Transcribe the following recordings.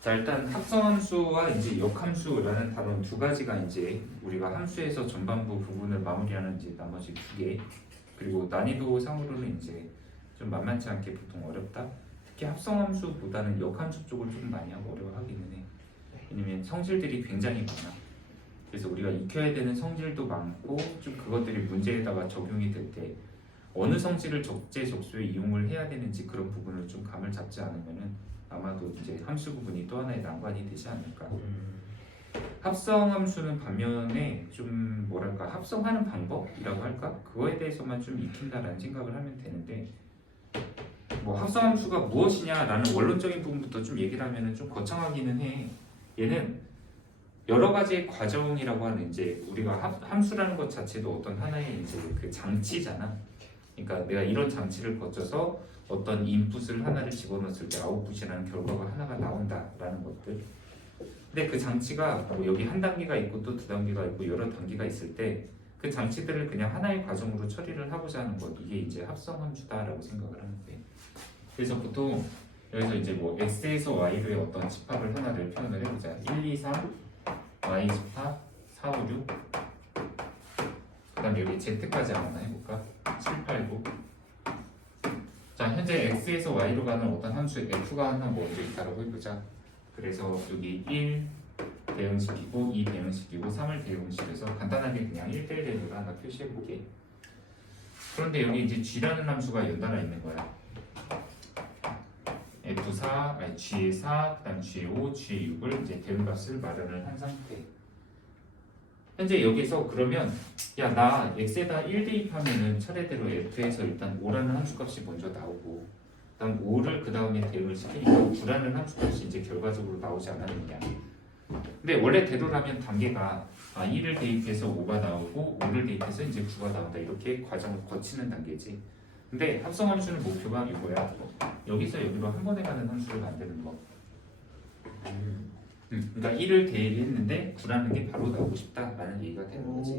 자, 일단 합성함수와 이제 역함수라는 다른 두 가지가 이제 우리가 함수에서 전반부 부분을 마무리하는 이제 나머지 두 개. 그리고 난이도 상으로는 이제 좀 만만치 않게 보통 어렵다. 특히 합성함수보다는 역함수 쪽을 조금 많이 하고 어려워하기는 해. 왜냐면 성질들이 굉장히 많아. 그래서 우리가 익혀야 되는 성질도 많고 좀 그것들이 문제에다가 적용이 될 때 어느 성질을 적재적소에 이용을 해야 되는지 그런 부분을 좀 감을 잡지 않으면은 아마도 이제 함수 부분이 또 하나의 난관이 되지 않을까. 합성 함수는 반면에 좀 뭐랄까 합성하는 방법이라고 할까? 그거에 대해서만 좀 익힌다라는 생각을 하면 되는데 뭐 합성 함수가 무엇이냐라는 원론적인 부분부터 좀 얘기를 하면은 좀 거창하기는 해. 얘는 여러 가지 과정이라고 하는 이제 우리가 함수라는 것 자체도 어떤 하나의 이제 그 장치잖아. 그러니까 내가 이런 장치를 거쳐서 어떤 인풋을 하나를 집어넣었을 때 아웃풋이라는 결과가 하나가 나온다라는 것들. 근데 그 장치가 뭐 여기 한 단계가 있고 또 두 단계가 있고 여러 단계가 있을 때 그 장치들을 그냥 하나의 과정으로 처리를 하고자 하는 것, 이게 이제 합성함수다라고 생각을 하는데, 그래서 보통 여기서 이제 뭐 x에서 y로의 어떤 집합을 하나를 표현을 해보자. 1, 2, 3 y 집합 4, 5, 6. 그 다음에 여기 z까지 하나 해볼까? 7, 8, 9. 자, 현재 x에서 y로 가는 어떤 함수 f가 하나 먼저 있다고 해보자. 그래서 여기 1 대응시키고 2 대응시키고 3을 대응시켜서 간단하게 그냥 1대1로 하나 표시해볼게. 그런데 여기 이제 g라는 함수가 연달아 있는 거야. f4, 아니 g4, 그 다음 g5, g6을 이제 대응값을 마련을 한 상태. 현재 여기서 그러면 야, 나 x에다 1 대입하면은 차례대로 f에서 일단 5라는 함수값이 먼저 나오고 그다음 5를 그 다음에 대응을 시키니까 9라는 함수값이 이제 결과적으로 나오지 않았느냐. 근데 원래대로라면 단계가 1을 대입해서 5가 나오고 5를 대입해서 이제 9가 나온다, 이렇게 과정을 거치는 단계지. 근데 합성함수는 목표가 이거야. 여기서 여기로 한 번에 가는 함수를 만드는 거. 그러니까 1을 대입했는데 9라는 게 바로 나오고 싶다라는 얘기가 되는 거지.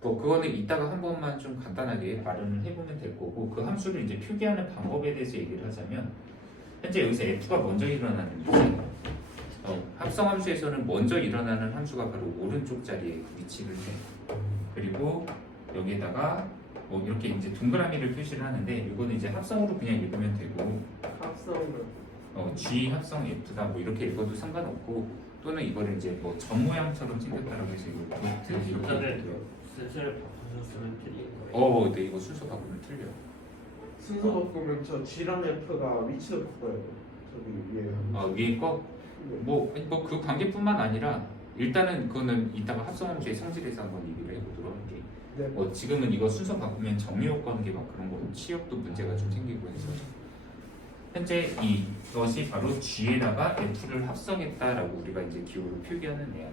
뭐 그거는 이따가 한 번만 좀 간단하게 마련을 해보면 될 거고, 그 함수를 이제 표기하는 방법에 대해서 얘기를 하자면 현재 여기서 f가 먼저 일어나는 거지. 합성함수에서는 먼저 일어나는 함수가 바로 오른쪽 자리에 위치를 해. 그리고 여기에다가 뭐 이렇게 이제 동그라미를 표시를 하는데 이거는 이제 합성으로 그냥 읽으면 되고, 합성을 G 합성 F다 뭐 이렇게 읽어도 상관없고, 또는 이거를 이제 뭐 점 모양처럼 생겼다라고 해서 이거 이렇게 숫자를 돼요. 순서를 바꿔서 쓰면 틀린 거예요. 네, 이거 순서 바꾸면 틀려. 순서 바꾸면 저 G랑 F가 위치를 바꿔야 돼. 저기 위에. 위에 거? 뭐 그 관계뿐만 아니라 일단은 그거는 이따가 합성함수의 성질에서 한번 얘기를 해보도록 할게. 네. 지금은 이거 순서 바꾸면 정의역 관계 막 그런 거 치역도 문제가 좀 생기고 해서 현재 이것이 바로 G에다가 F를 합성했다라고 우리가 이제 기호로 표기하는 애야.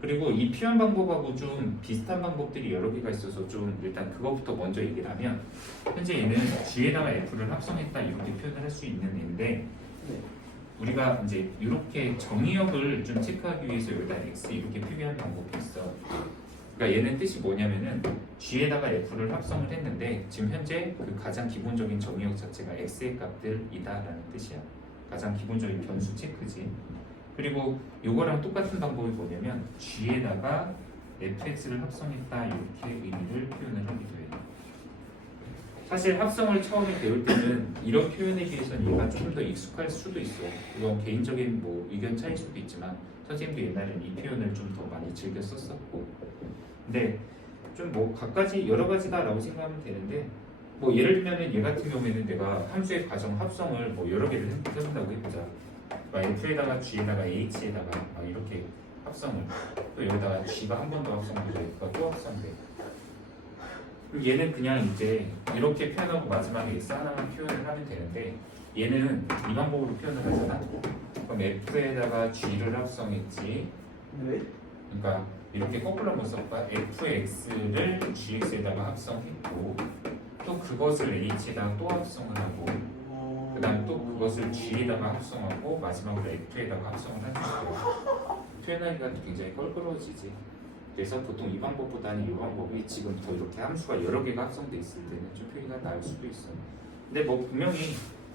그리고 이 표현 방법하고 좀 비슷한 방법들이 여러 개가 있어서 좀 일단 그거부터 먼저 얘기를 하면, 현재 얘는 G에다가 F를 합성했다 이렇게 표현을 할 수 있는 애인데, 네. 우리가 이제 이렇게 정의역을 좀 체크하기 위해서 여기다 X 이렇게 표기하는 방법이 있어. 그러니까 얘는 뜻이 뭐냐면은 G에다가 F를 합성을 했는데 지금 현재 그 가장 기본적인 정의역 자체가 X의 값들이다라는 뜻이야. 가장 기본적인 변수 체크지. 그리고 이거랑 똑같은 방법이 뭐냐면 G에다가 fx를 합성했다 이렇게 의미를 표현을 하기도 해요. 사실 합성을 처음에 배울 때는 이런 표현에 비해서는 얘가 조금 더 익숙할 수도 있어. 이건 개인적인 뭐 의견 차일 수도 있지만 선생님도 옛날에는 이 표현을 좀 더 많이 즐겨 썼었고, 근데 좀 뭐 각가지 여러 가지다라고 생각하면 되는데, 뭐 예를 들면은 얘 같은 경우에는 내가 함수의 과정 합성을 뭐 여러 개를 해본다고 해보자. F에다가 G에다가 H에다가 막 이렇게 합성을, 또 여기다가 G가 한 번 더 합성되고 F가 또 합성돼. 그럼 얘는 그냥 이제 이렇게 표현하고 마지막에 S 하나만 표현을 하면 되는데, 얘는 이 방법으로 표현을 하잖아. 그럼 F에다가 G를 합성했지. 네. 그러니까 이렇게 거꾸로 한번 써봐. fx를 gx에다가 합성했고, 또 그것을 h에다가 또 합성을 하고, 그 다음 또 그것을 g에다가 합성하고, 마지막으로 f에다가 합성을 하는 거예요. 표현하기가 굉장히 껄끄러워지지. 그래서 보통 이 방법보다는 이 방법이 지금 더 이렇게 함수가 여러 개가 합성돼 있을 때는 좀 표기가 나을 수도 있어. 근데 뭐 분명히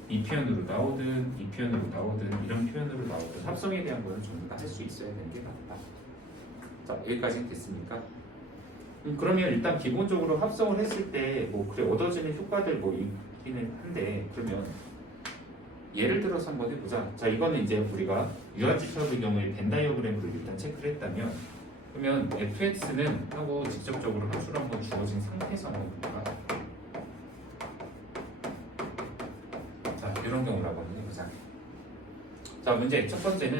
이 표현으로 나오든 이 표현으로 나오든 이런 표현으로 나오든 합성에 대한 거는 전부 다 할 수 있어야 되는 게 맞다. 자, 여기까지 됐습니까? 그러면 일단 기본적으로 합성을 했을 때 뭐 그래 얻어지는 효과들 뭐 있기는 한데, 그러면 예를 들어서 한번 해보자. 자, 이거는 이제 우리가 유아지표의 경우에 벤 다이어그램으로 일단 체크를 했다면, 그러면 fx는 하고 직접적으로 함수로 한번 주어진 상태에서 한번 볼까? 자, 이런 경우를 한번 해보자. 자, 문제 첫 번째는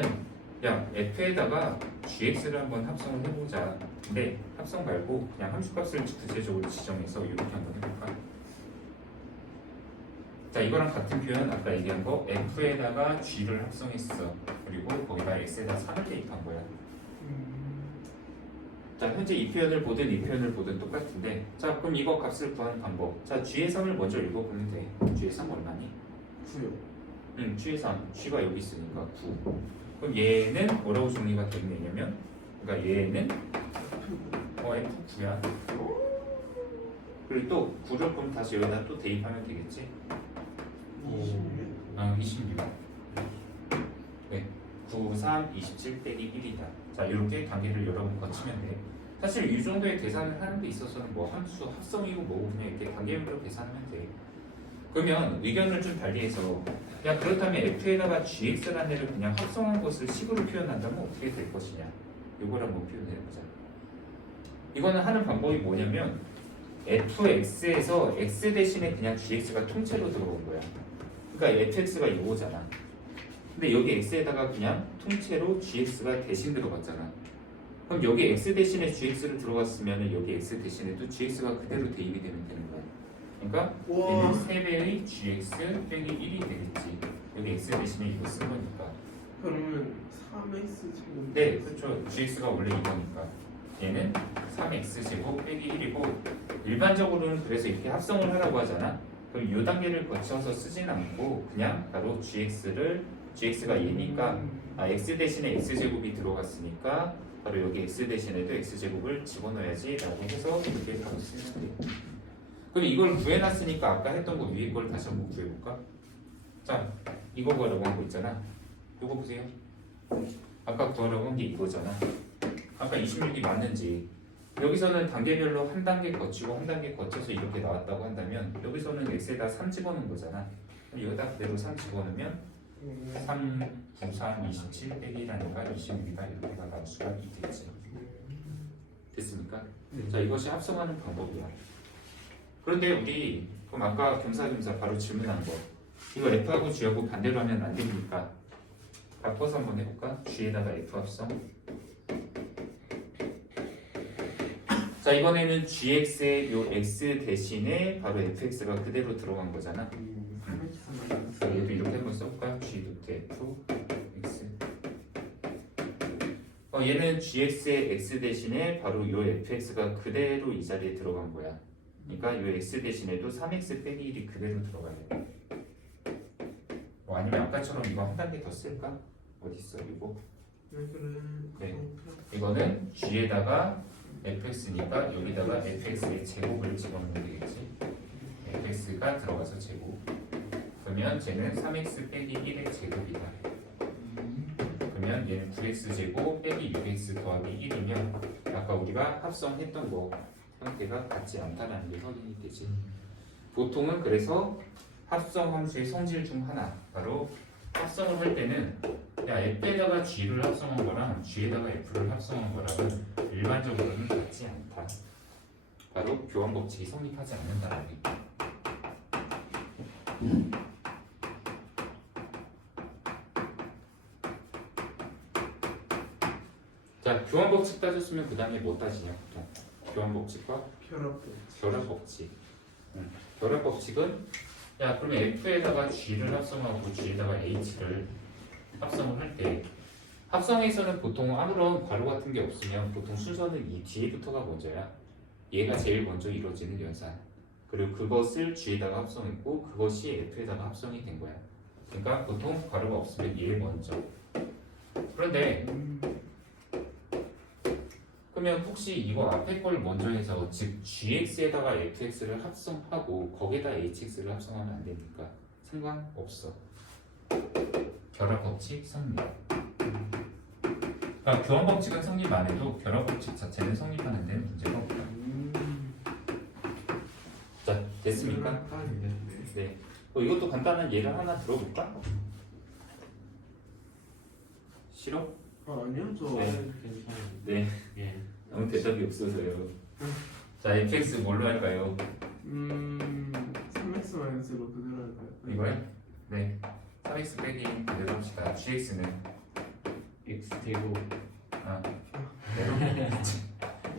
야, f에다가 gx를 한번 합성을 해보자. 근데 합성 말고 그냥 함수값을 구체적으로 지정해서 이렇게 한번 해볼까? 자, 이거랑 같은 표현 아까 얘기한 거 f에다가 g를 합성했어. 그리고 거기다 x에다 3을 대입한 거야. 자, 현재 이 표현을 보든 이 표현을 보든 똑같은데, 자, 그럼 이거 값을 구하는 방법. 자, g의 3을 먼저 읽어보면 돼. g의 3 얼마니? 9요. g의 3, g가 여기 있으니까 9. 그럼 얘는 뭐라고 정리가 되겠냐면, 그러니까 얘는 f9야. 그리고 또 9를 그럼 다시 여기다 또 대입하면 되겠지? 26. 네, 9, 3, 27 빼기 1이다. 자, 이렇게 단계를 여러 번 거치면 돼. 사실 이 정도의 계산을 하는 데 있어서는 뭐 함수 합성이고 뭐고 그냥 이렇게 단계별로 계산하면 돼. 그러면 의견을 좀 달리해서, 야, 그렇다면 f에다가 gx라는 애를 그냥 합성한 것을 식으로 표현한다면 어떻게 될 것이냐, 이걸 한번 표현해보자. 이거는 하는 방법이 뭐냐면 fx에서 x 대신에 그냥 gx가 통째로 들어온 거야. 그러니까 fx가 이거잖아. 근데 여기 x에다가 그냥 통째로 gx가 대신 들어갔잖아. 그럼 여기 x 대신에 gx를 들어갔으면 여기 x 대신에도 gx가 그대로 대입이 되면 되는 거야. 그러니까 얘는 3배의 gx 빼기 1이 되겠지. 여기 x 대신에 이거 쓴 거니까. 그러면 3x 제곱. 네, 그렇죠. gx가 원래 이거니까. 얘는 3x 제곱 빼기 1이고, 일반적으로는 그래서 이렇게 합성을 하라고 하잖아. 그럼 이 단계를 거쳐서 쓰진 않고 그냥 바로 gx가 얘니까 x 대신에 x제곱이 들어갔으니까 바로 여기 x 대신에도 x제곱을 집어넣어야지 라고 해서 이렇게 바로 쓰면 돼. 그럼 이걸 구해놨으니까 아까 했던 거 위에 걸 다시 한번 구해볼까? 자, 이거 구하라고 한 거 있잖아. 이거 보세요. 아까 구하라고 한 게 이거잖아. 아까 26이 맞는지, 여기서는 단계별로 한 단계 거치고 한 단계 거쳐서 이렇게 나왔다고 한다면 여기서는 x에다 3 집어넣은 거잖아. 그럼 여기다 그대로 3 집어넣으면 3, 9, 3, 27 빼기 1하니까 26이다 이렇게가 나올 수가 있겠지. 됐습니까? 자, 이것이 합성하는 방법이야. 그런데 우리 그럼 아까 겸사겸사 바로 질문한 거, 이거 f하고 g하고 반대로 하면 안 됩니까? 바꿔서 한번 해볼까? g에다가 f 합성. 자, 이번에는 gx의 요 x 대신에 바로 fx가 그대로 들어간 거잖아. 자, 얘도 이렇게 한번 써볼까? g 도트 f x. 얘는 gx의 x 대신에 바로 요 fx가 그대로 이 자리에 들어간 거야. 그러니까 요 x 대신에도 3x 빼기 1이 그대로 들어가야 돼. 아니면 아까처럼 이거 한 단계 더 쓸까? 어디 있어 이거? 네, 이거는 g에다가 fx니까 여기다가 fx의 제곱을 집어넣으면 되겠지. fx가 들어가서 제곱. 그러면 쟤는 3x 빼기 1의 제곱이다. 그러면 얘는 9x 제곱 빼기 6x 더하기 1이면 아까 우리가 합성했던 거 형태가 같지 않다는 게 확인이 되지. 보통은 그래서 합성 함수의 성질 중 하나, 바로 합성을 할 때는 야, f에다가 g를 합성한 거랑 g에다가 f를 합성한 거랑은 일반적으로는 같지 않다. 바로 교환 법칙이 성립하지 않는다는 얘기. 자, 교환 법칙 따졌으면 그 다음에 뭐 따지냐? 보통 교환 법칙과 결합 법칙. 결합 법칙은 야, 그러면 f에다가 g를 합성하고 g에다가 h를 합성을 할 때, 합성에서는 보통 아무런 괄호 같은 게 없으면 보통 순서는 이 뒤에부터가 먼저야. 얘가 제일 먼저 이루어지는 연산. 그리고 그것을 g에다가 합성했고 그것이 f에다가 합성이 된 거야. 그러니까 보통 괄호가 없으면 얘 먼저. 그런데 그러면 혹시 이거 앞에 걸 먼저 해서, 즉 gx에다가 fx를 합성하고 거기에다 hx를 합성하면 안 됩니까? 상관없어. 결합 법칙 성립. 그러니까 교환 법칙은 성립 안 해도 결합 법칙 자체는 성립하는 데는 문제가 없다. 자, 됐습니까? 네. 이것도 간단한 예를 하나 들어볼까? 싫어? 아니요 저 네. 괜찮아요. 네. 예. 아무 대답이 없어서요. 자, fx 뭘로 할까요? 3x 마이너스로 그대로 할까요? 이거요? 네. 3x 빼기 그대로 합시다. gx는 X 제곱 아,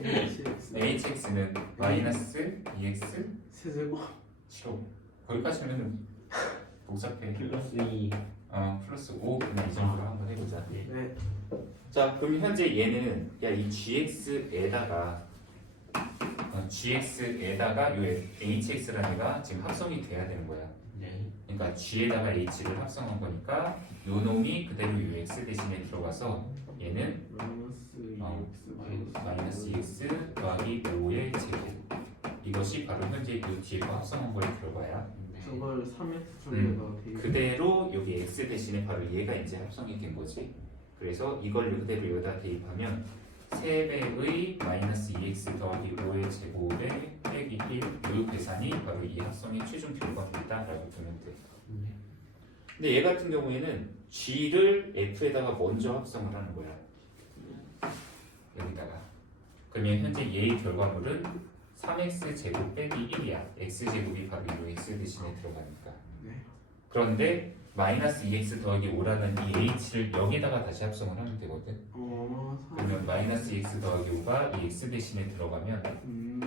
네. hx는 마이너스 2x 세제곱 싫어. 거기까지는 복잡해. 플러스 2. 플러스 5 그냥 이 정도로 한번 해보자. 네. 자, 그럼 현재 얘는 이 gx에다가 요 hx라는 애가 지금 합성이 돼야 되는 거야. 네. 그러니까 g에다가 h를 합성한 거니까 요 놈이 그대로 요 x 대신에 들어가서 얘는 마이너스 2x 더하기 5의 제곱. 이것이 바로 현재 요 뒤에 거 합성한 거의 결과야. 네. 저걸 3x 쪽에다가 대입. 그대로 여기 x 대신에 바로 얘가 이제 합성이 된 거지. 그래서 이걸 그대로 여기다 대입하면 3배의 마이너스 2x 더하기 5의 제곱에 빼기 1. 이 계산이 바로 이 합성의 최종 결과입니다 라고 보면 돼. 네. 근데 얘 같은 경우에는 g를 f에다가 먼저 합성을 하는 거야. 여기다가. 그러면 현재 얘의 결과물은 3x 제곱 빼기 1이야. x 제곱이 바로 이 x 대신에 들어가니까. 네. 그런데 마이너스 2x 더하기 5라는 이 h를 여기다가 다시 합성을 하면 되거든. 그러면 마이너스 2x 더하기 5가 이 x 대신에 들어가면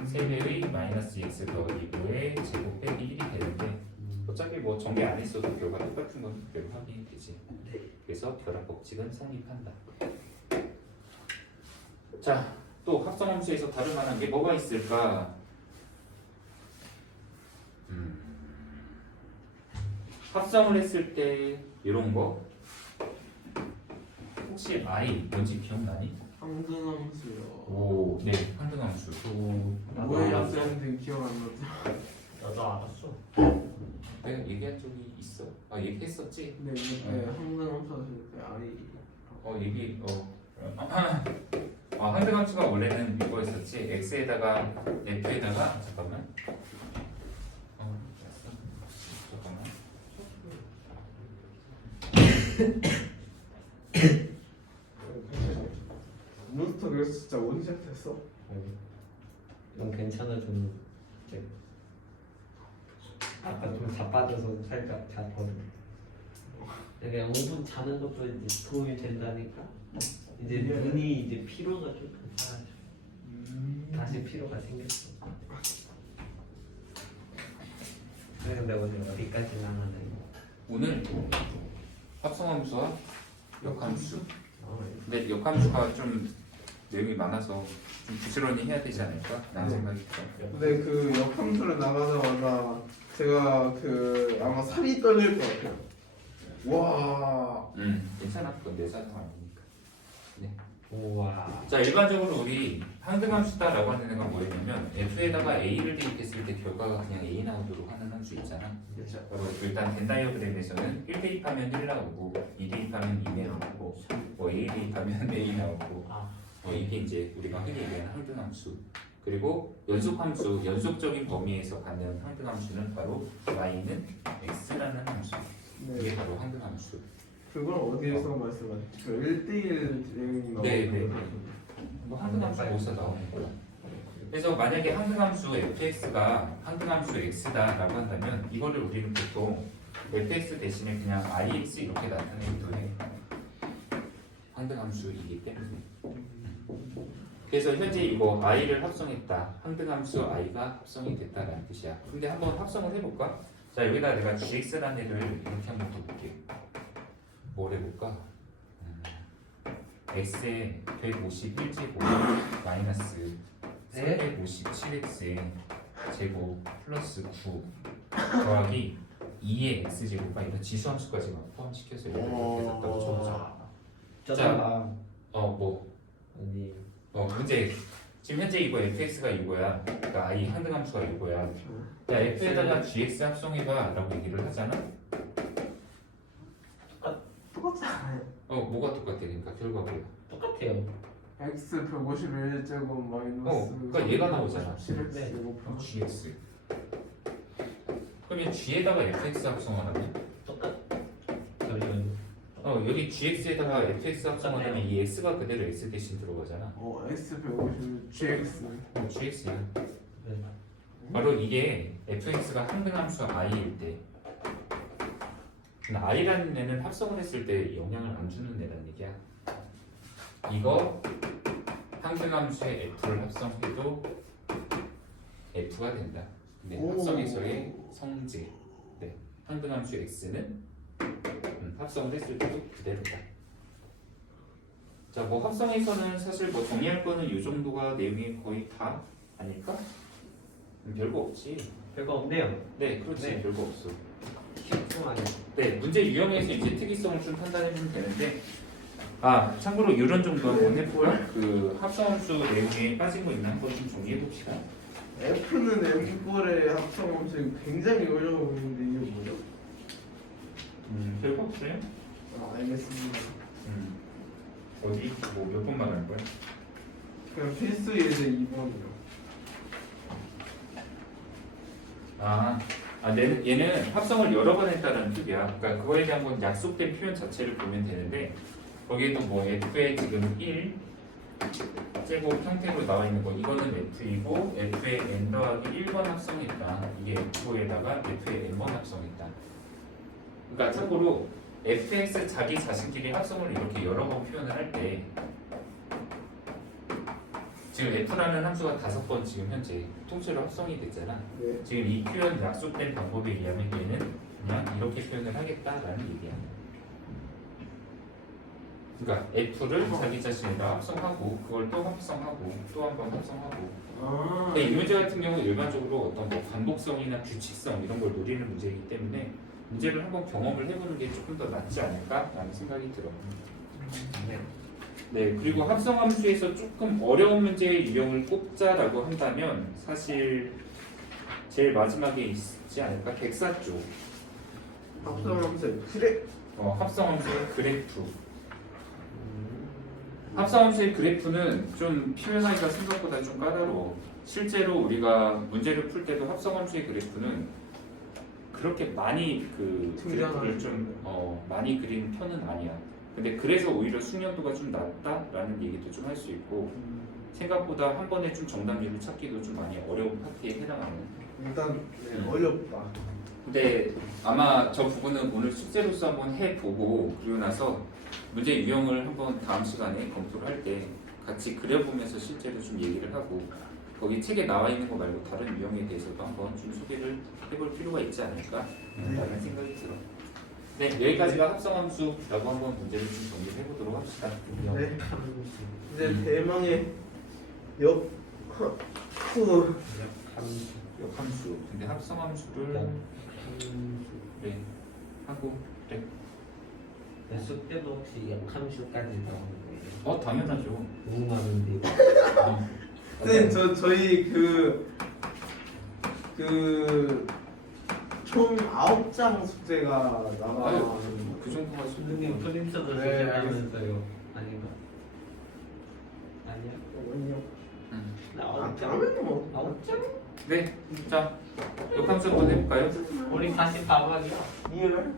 3배의 마이너스 2x 더하기 5의 제곱 빼기 1이 되는데 어차피 뭐 전개 안 했어도 결과 똑같은 건 그대로 확인이 되지. 그래서 결합 법칙은 성립한다. 자, 또 합성함수에서 다룰 만한 게 뭐가 있을까? 합성을 했을 때 이런 거 혹시 I 뭔지 기억나니? 항등함수요. 오, 네, 항등함수. 뭐예요 쌤들 기억 안 나죠? 나도 알았어. 내가 얘기한 적이 있어. 얘기했었지. 네, 이때 항등함수 하실 때 I 항등함수가 원래는 이거였었지. x에다가 f에다가 잠깐만. 잠깐만. 몬스터 그래서 진짜 어디 시작했어? 넌 괜찮아졌는데 아까 좀 자빠져서 살짝 잤거든. 그냥 5분 자는 것도 이제 도움이 된다니까. 이제 예. 눈이 이제 피로가 조금 사라져. 다시 피로가 생겼어. 근데 오늘 어디까지나 하나 오늘 합성함수와 역함수. 어, 근데 역함수가 좀 내용이 많아서 좀 부지런히 해야 되지 않을까? 라는 생각이 들어. 근데 그 역함수를 나가자마자 제가 그 아마 살이 떨릴 것 같아요. 와. 괜찮아. 그건 내 사정 아니니까. 우와. 자, 일반적으로 우리 항등함수다라고 하는 애가 뭐였냐면 f에다가 a를 대입했을 때 결과가 그냥 a 나오도록 하는 함수 있잖아. 그렇죠. 바로 일단 벤 다이어그램에서는 1 대입하면 1 나오고 2 대입하면 2 나오고 뭐 a 대입하면 a 나오고 이게 이제 우리가 흔히 얘기하는 항등함수. 그리고 연속함수, 연속적인 범위에서 갖는 항등함수는 바로 y는 x라는 함수. 이게 네. 바로 항등함수. 그걸 어디에서 말씀하셨죠? 1대1 대응 네, 네, 네. 뭐 항등함수 어디서 나오는 거야? 그래서 만약에 항등함수 fx가 항등함수 x다라고 한다면 이거를 우리는 보통 fx 대신에 그냥 ix 이렇게 나타내기도 해. 항등함수이기 때문에. 그래서 현재 이거 i를 합성했다. 항등함수 i가 합성이 됐다라는 뜻이야. 근데 한번 합성을 해볼까? 자, 여기다 내가 gx라는 애를 이렇게 한번 둬볼게. 뭘 해볼까? x에 151제곱 마이너스 357x 제곱 플러스 9 더하기 2의 x제곱과 이런 지수함수까지 포함시켜서 이렇게 갖다 붙여보자. 짜증나. 아니 문제. 지금 현재 이거 fx가 이거야. 그러니까 i 항등함수가 이거야. 야, f에다가 gx 합성해봐 라고 얘기를 하잖아. 뭐가 똑같아? 그러니까 결과가 뭐야? 똑같아요. x 151제곱 마이너스 그러니까 얘가 나오잖아. 7x 네. 제곱 GX. 그러면 G에다가 fx 합성하면 잠시만요. 여기 GX에다가 fx 합성하면 이 x가 그대로 x 대신 들어가잖아. x 151 gx GX야. 네. 바로 이게 fx가 항등함수 i일 때 i라는 애는 합성을 했을 때 영향을 안 주는 애란 얘기야. 이거 항등함수에 f를 합성해도 f가 된다. 근데 오. 합성에서의 성질. 네. 항등함수 x는 합성을 했을 때도 그대로다. 자, 뭐 합성에서는 사실 뭐 정리할 거는 이 정도가 내용이 거의 다 아닐까? 별거 없지. 별거 없네요. 네, 그렇지. 네. 별거 없어. 심쿵하네. 네, 문제 유형에서 이제 특이성을 좀 판단해보면 되는데, 참고로 이런 정도 한번 해보고요. 그 합성함수 내용에 빠진 거 있나 한번 좀 정리해봅시다. f는 m꼴의 합성함수 굉장히 어려워 보이는데 이게 뭐죠? 별거 없어요. 알겠습니다. 어디 뭐 몇 번 말할 거야? 그냥 필수 예제 2번이요. 얘는 합성을 여러 번 했다는 뜻이야. 그러니까 그거에 대한 건 약속된 표현 자체를 보면 되는데 거기에도 뭐 f의 지금 1 제곱 형태로 나와 있는 거 이거는 f이고 f의 n 더하기 1번 합성했다. 이게 f에다가 f의 n번 합성했다. 그러니까 참고로 fx 자기 자신끼리 합성을 이렇게 여러 번 표현을 할 때 지금 f라는 함수가 5번 지금 현재 통째로 합성이 됐잖아. 네. 지금 이 표현 약속된 방법에 의하면 얘는 그냥 이렇게 표현을 하겠다라는 얘기야. 그러니까 f를 자기 자신에다 합성하고 그걸 또 합성하고 또 한 번 합성하고. 근데 이 문제 같은 경우 일반적으로 어떤 뭐 반복성이나 규칙성 이런 걸 노리는 문제이기 때문에 문제를 한번 경험을 해보는 게 조금 더 낫지 않을까라는 생각이 들어. 네, 그리고 합성함수에서 조금 어려운 문제의 유형을 꼽자라고 한다면 사실 제일 마지막에 있지 않을까? 백사 쪽. 합성함수 그래. 합성함수의 그래프. 합성함수의 그래프는 좀 표현하기가 생각보다 좀 까다로워. 실제로 우리가 문제를 풀 때도 합성함수의 그래프는 그렇게 많이 그 그래프를 좀 많이 그린 편은 아니야. 근데 그래서 오히려 숙련도가 좀 낮다라는 얘기도 좀 할 수 있고 생각보다 한 번에 좀 정답률을 찾기도 좀 많이 어려운 파트에 해당하는. 일단 어렵다. 근데 아마 저 부분은 오늘 숙제로서 한번 해보고 그리고 나서 문제 유형을 한번 다음 시간에 검토를 할 때 같이 그려보면서 실제로 좀 얘기를 하고 거기 책에 나와 있는 거 말고 다른 유형에 대해서도 한번 좀 소개를 해볼 필요가 있지 않을까라는 생각이 들어. 네, 여기까지가 합성함수라고 한번 문제를 좀 정리해 보도록 합시다. 네. 이제 대망의 역함수. 역함수. 근데 합성함수를 네 하고 네. 숙제도 혹시 역함수까지 나오는 거예요? 당연하죠. 너무 많은데. 네, 저희 총 9장 숙제가 나가는 그 정도가 선생님 프린터도 네, 주시면서요. 아닌가? 아니야? 거군요. 나 9장? 다음에는 뭐 9장? 네, 자 역함수 한번 해볼까요? 우리 44막이야. 이해를?